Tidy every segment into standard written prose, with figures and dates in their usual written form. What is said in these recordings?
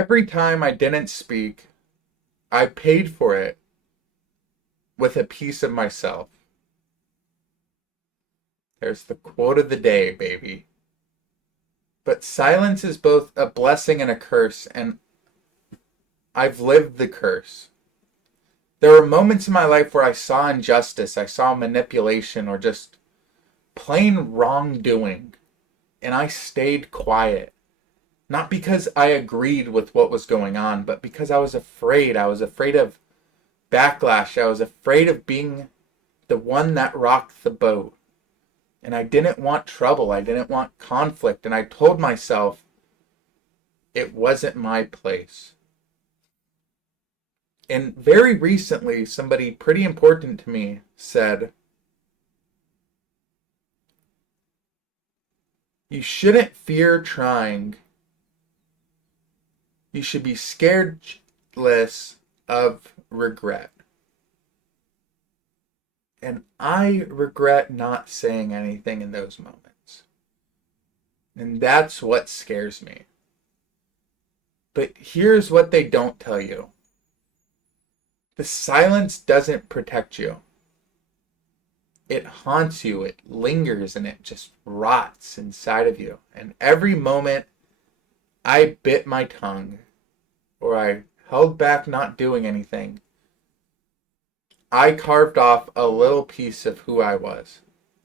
Every time I didn't speak, I paid for it with a piece of myself. There's the quote of the day, baby. But silence is both a blessing and a curse, and I've lived the curse. There were moments in my life where I saw injustice, I saw manipulation, or just plain wrongdoing, and I stayed quiet. Not because I agreed with what was going on, but because I was afraid. I was afraid of backlash. I was afraid of being the one that rocked the boat. And I didn't want trouble. I didn't want conflict. And I told myself it wasn't my place. And very recently, somebody pretty important to me said, you shouldn't fear trying. You should be scaredless of regret. And I regret not saying anything in those moments. And that's what scares me. But here's what they don't tell you. The silence doesn't protect you. It haunts you, it lingers, and it just rots inside of you. And every moment I bit my tongue, or I held back not doing anything, I carved off a little piece of who I was,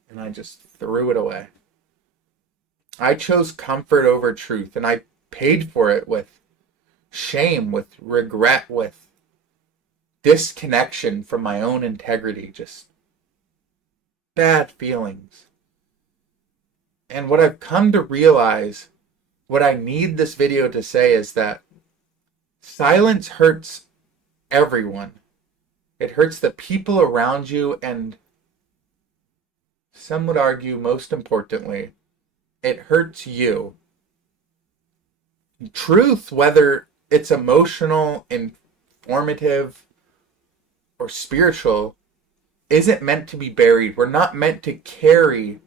and I just threw it away. I chose comfort over truth, and I paid for it with shame, with regret, with disconnection from my own integrity, just bad feelings. And what I've come to realize, what I need this video to say is that silence hurts everyone. It hurts the people around you, and some would argue, most importantly, it hurts you. Truth, whether it's emotional, informative, or spiritual, isn't meant to be buried. We're not meant to carry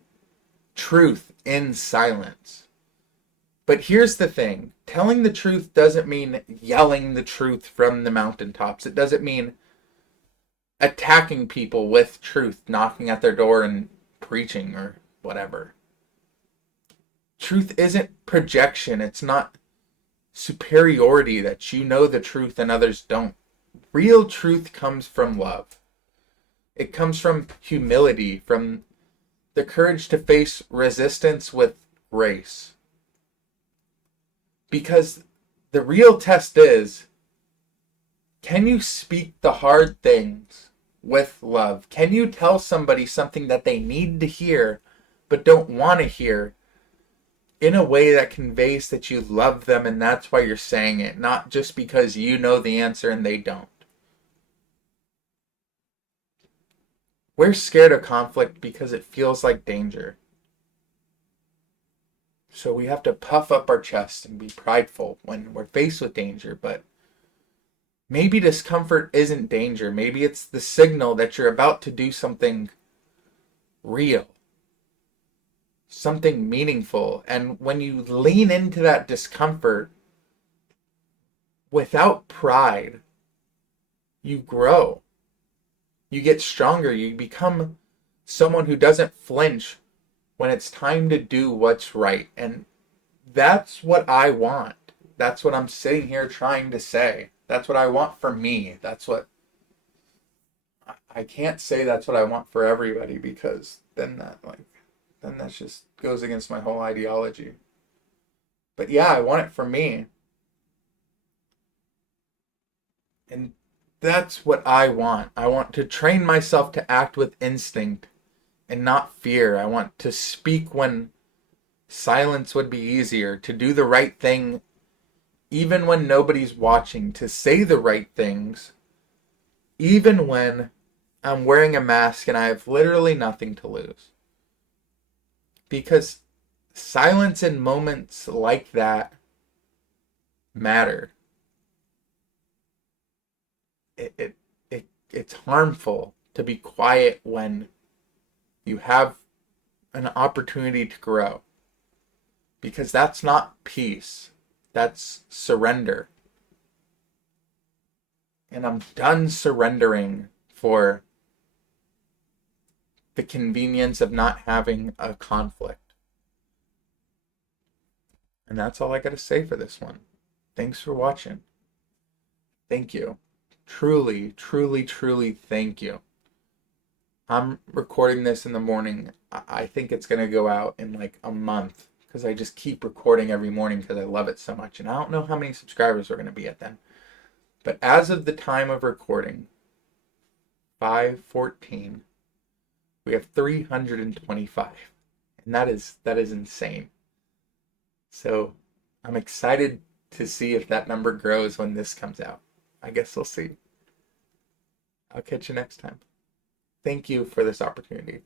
truth in silence. But here's the thing. Telling the truth doesn't mean yelling the truth from the mountaintops. It doesn't mean attacking people with truth, knocking at their door and preaching or whatever. Truth isn't projection. It's not superiority that you know the truth and others don't. Real truth comes from love. It comes from humility, from the courage to face resistance with grace. Because the real test is, can you speak the hard things with love? Can you tell somebody something that they need to hear but don't want to hear in a way that conveys that you love them and that's why you're saying it, not just because you know the answer and they don't? We're scared of conflict because it feels like danger. So we have to puff up our chest and be prideful when we're faced with danger, but maybe discomfort isn't danger. Maybe it's the signal that you're about to do something real, something meaningful. And when you lean into that discomfort without pride, you grow. You get stronger. You become someone who doesn't flinch when it's time to do what's right. And that's what I want. That's what I'm sitting here trying to say. That's what I want for me. That's what I can't say that's what I want for everybody, because then that just goes against my whole ideology. But yeah, I want it for me. And that's what I want. I want to train myself to act with instinct and not fear. I want to speak when silence would be easier, to do the right thing even when nobody's watching, to say the right things even when I'm wearing a mask and I have literally nothing to lose. Because silence in moments like that matter. It's harmful to be quiet when you have an opportunity to grow. Because that's not peace. That's surrender. And I'm done surrendering for the convenience of not having a conflict. And that's all I got to say for this one. Thanks for watching. Thank you. Truly, truly, truly thank you. I'm recording this in the morning. I think it's going to go out in like a month because I just keep recording every morning because I love it so much. And I don't know how many subscribers we're going to be at then. But as of the time of recording, 5/14, we have 325. And that is insane. So I'm excited to see if that number grows when this comes out. I guess we'll see. I'll catch you next time. Thank you for this opportunity.